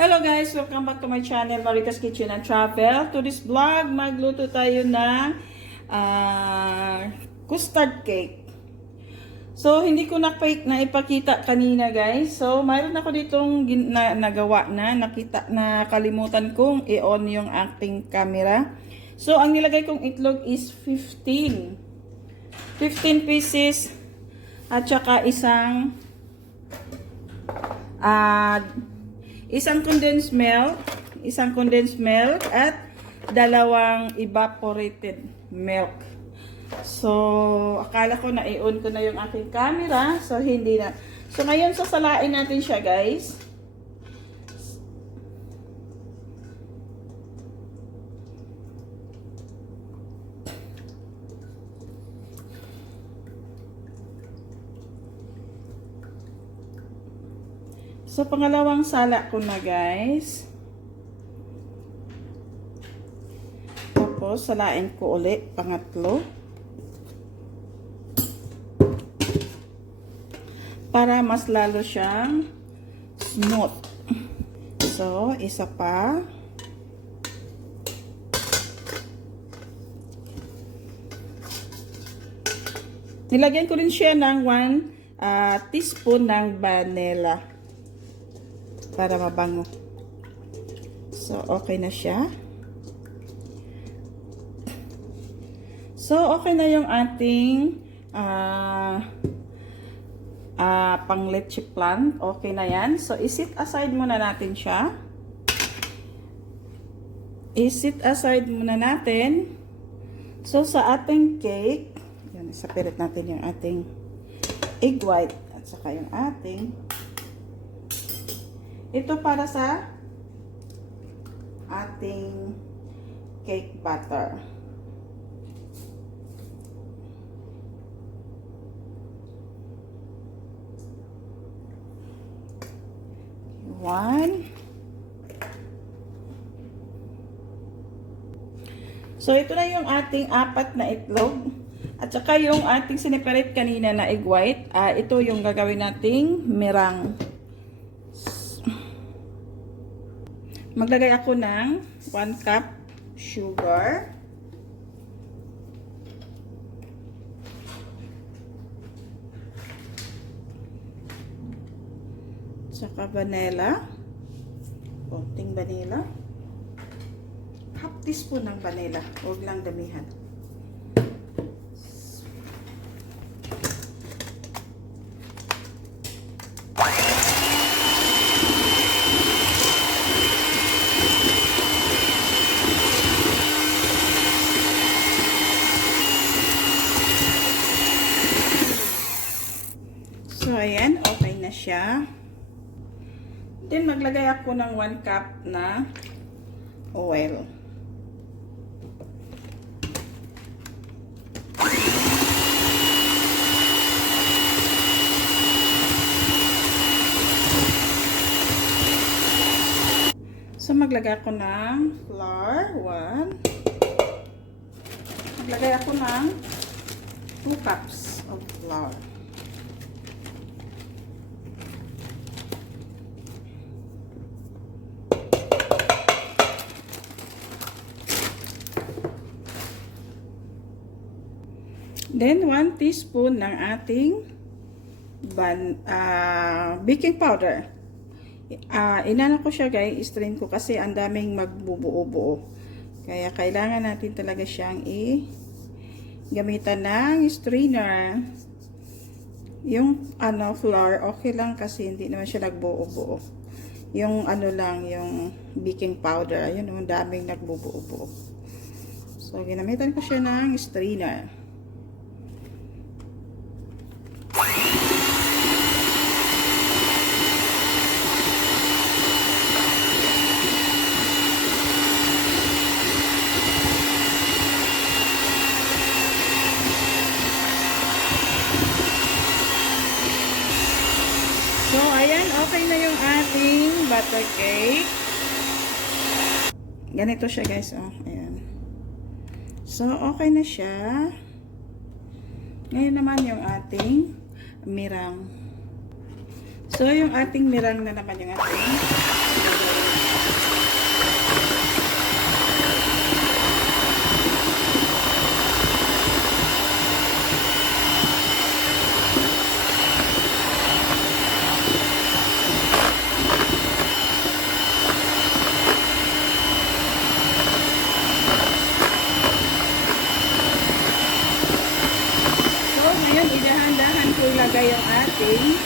Hello guys! Welcome back to my channel, Marita's Kitchen and Travel. To this vlog, magluto tayo ng custard cake. So, hindi ko na ipakita kanina guys. So, mayroon ako ditong nagawa na, nakalimutan kong i-on yung aking camera. So, ang nilagay kong itlog is 15 pieces at saka isang condensed milk at dalawang evaporated milk. So, akala ko na i-on ko na yung aking camera. So, hindi na. So, ngayon sasalain natin siya, guys. So, pangalawang sala ko na, guys. Tapos, salain ko ulit, pangatlo. Para mas lalo siyang smooth. So, isa pa. Nilagyan ko rin siya ng 1 teaspoon ng vanilla. Para mabango. So, okay na siya. So, okay na yung ating pang leche plant. Okay na yan. So, isit aside muna natin siya. Isit aside muna natin. So, sa ating cake, yan, isapirit natin yung ating egg white at saka yung ating ito para sa ating cake batter. One. So, ito na yung ating 4 na itlog. At saka yung ating sineperate kanina na egg white. Ito yung gagawin nating meringue. Maglagay ako ng 1 cup sugar. Saka vanilla. Konting vanilla. Half teaspoon ng vanilla. Huwag lang damihan. So, ayan. Okay na siya. Then, maglagay ako ng 1 cup na oil. So, maglagay ako ng flour. 1. Maglagay ako ng 2 cups of flour. Then, 1 teaspoon ng ating baking powder. Inano ko siya guys, strain ko kasi ang daming magbubuo-buo. Kaya kailangan natin talaga siyang gamitan ng strainer. Yung flour, okay lang kasi hindi naman siya nagbuo-buo. Yung lang, yung baking powder, ayun, ang daming nagbubuo-buo. So, ginamitan ko siya ng strainer. So, ayan, okay na yung ating butter cake. Ganito siya guys, oh, ayan. So, okay na siya. Ngayon naman yung ating meringue. So, yung ating meringue na naman yung ating ilagay yung ating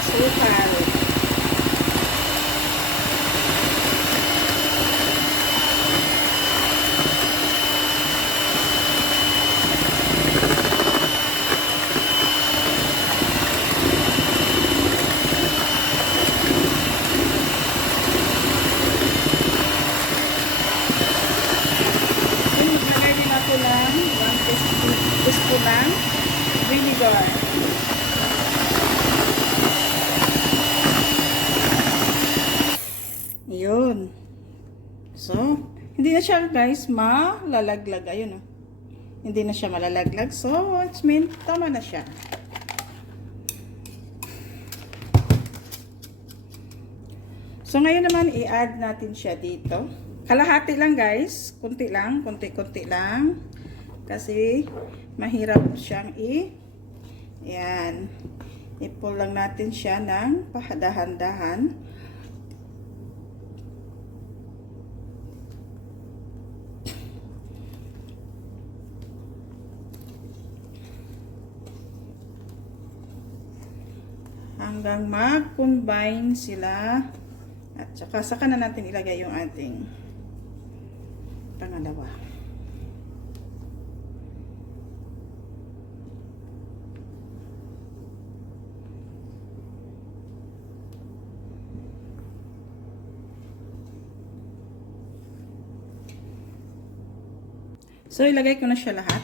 asukal. Maglagay din ako ng 1 teaspoon ng vinegar. Yun. So, hindi na siya guys malalaglag. Ayun, oh. Hindi na siya malalaglag. So, it's mean, tama na siya. So, ngayon naman, i-add natin siya dito. Kalahati lang guys. Kunti lang. Kunti-kunti lang. Kasi, mahirap siyang yan. I-pull lang natin siya ng pahadahan-dahan. Hanggang mag-combine sila. At saka na natin ilagay yung ating pangalawa. So, ilagay ko na siya lahat.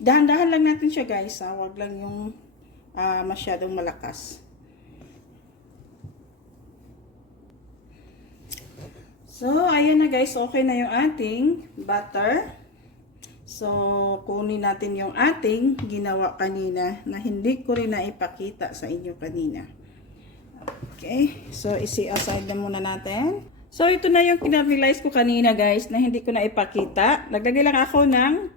Dahan-dahan lang natin siya guys, ha? Wag lang yung masyadong malakas. So, ayun na guys, okay na yung ating butter. So, kunin natin yung ating ginawa kanina na hindi ko rin naipakita sa inyo kanina. Okay, so isi-aside na muna natin. So, ito na yung kina-realize ko kanina guys na hindi ko naipakita. Naglagay lang ako ng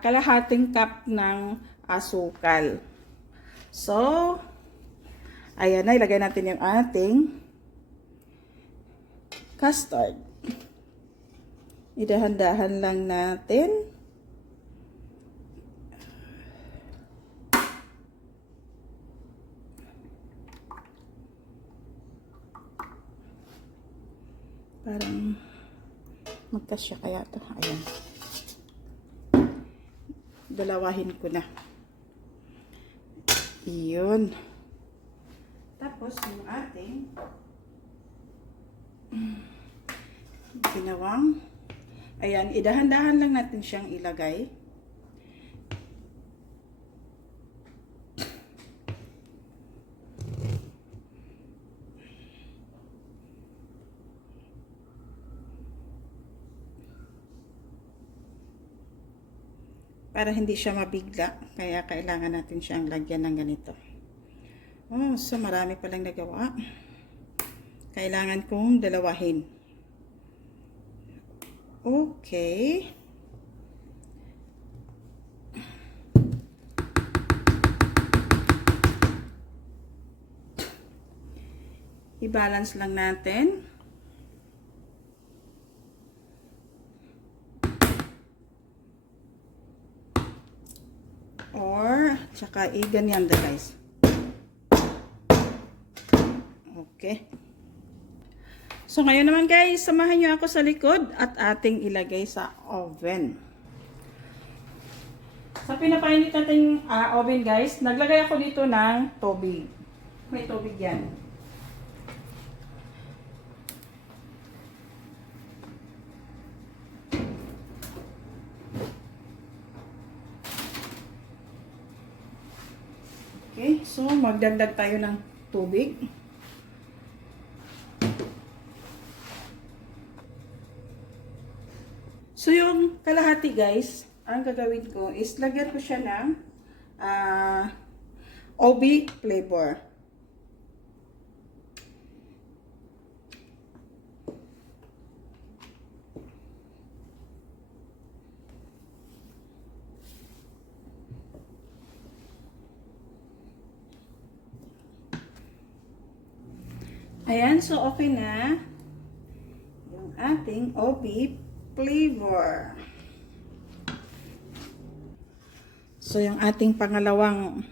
kalahating cup ng asukal. So, ayan na, ilagay natin yung ating custard. Idahan-dahan lang natin. Parang magkasya kaya to. Ayan. Dalawahin ko na. Iyon. Tapos yung ating ginawang, ayan, idahan-dahan lang natin siyang ilagay. Para hindi siya mabigla, kaya kailangan natin siyang lagyan ng ganito. Oh, so marami palang nagawa. Kailangan kong dalawahin. Okay. I-balance lang natin. Or, tsaka ganyan da guys. Okay. So, ngayon naman guys, samahan nyo ako sa likod at ating ilagay sa oven. Sa pinapainit nating oven guys, naglagay ako dito ng tubig. May tubig yan. Okay, so magdagdag tayo ng tubig. So yung kalahati guys, ang gagawin ko is lagyan ko siya ng OB flavor. Ayan, so okay na yung ating OB flavor. So yung ating pangalawang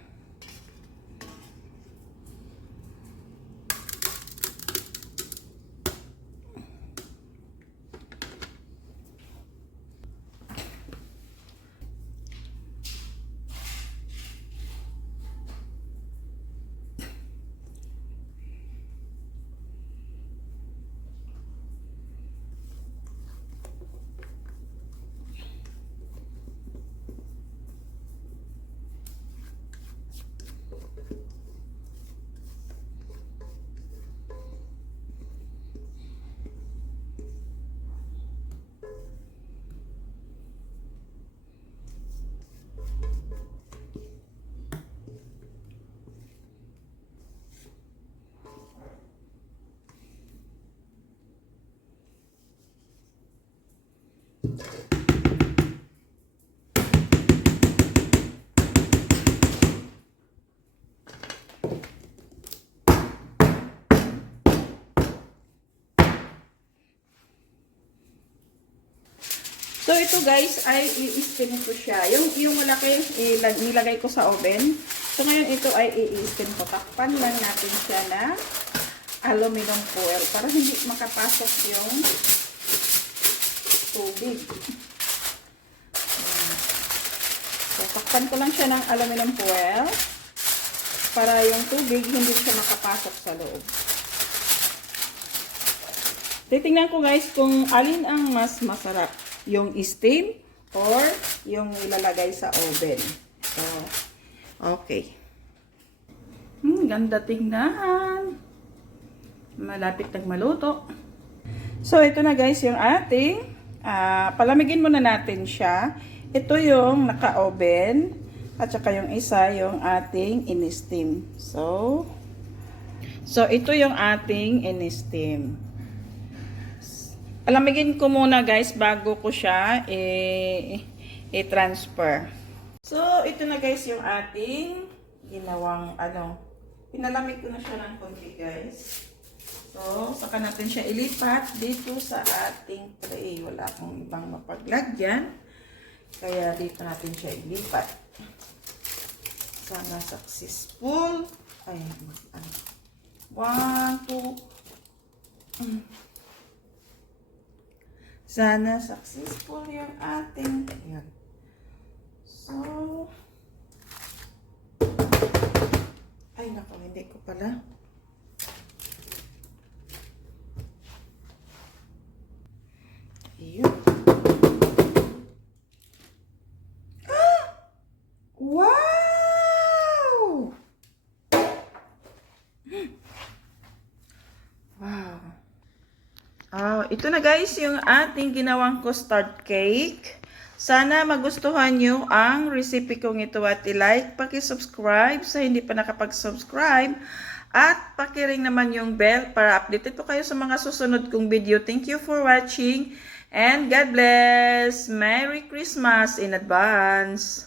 So ito guys ay i-steam ko siya. Yung malaki ilagay ko sa oven. So ngayon ito ay i-steam ko. Takpan lang natin siya na aluminum foil para hindi makapasok yung tubig. So takpan ko lang siya ng aluminum foil para yung tubig hindi siya makapasok sa loob. Titingnan ko guys kung alin ang mas masarap. Yung steam or yung ilalagay sa oven. So, okay. Ganda tingnan. Malapit nang maluto. So, ito na guys yung ating, palamigin muna natin siya. Ito yung naka-oven. At saka yung isa yung ating in-steam. So, ito yung ating in-steam. Palamigin ko muna guys bago ko siya i-transfer. So, ito na guys yung ating ginawang pinalamig ko na siya ng konti guys. So, saka natin siya ilipat dito sa ating tray. Wala akong ibang mapaglagyan. Kaya dito natin siya ilipat. Sana successful. Ay, 1, 2. Sana successful yung ating, ayan. So, ay naku, hindi ko pala. Ayun. Ah! Wow! Wow. Ito na guys yung ating ginawang custard cake. Sana magustuhan nyo ang recipe kong ito at i-like, paki-subscribe sa hindi pa nakapag-subscribe at paki-ring naman yung bell para updated po kayo sa mga susunod kong video. Thank you for watching and God bless. Merry Christmas in advance.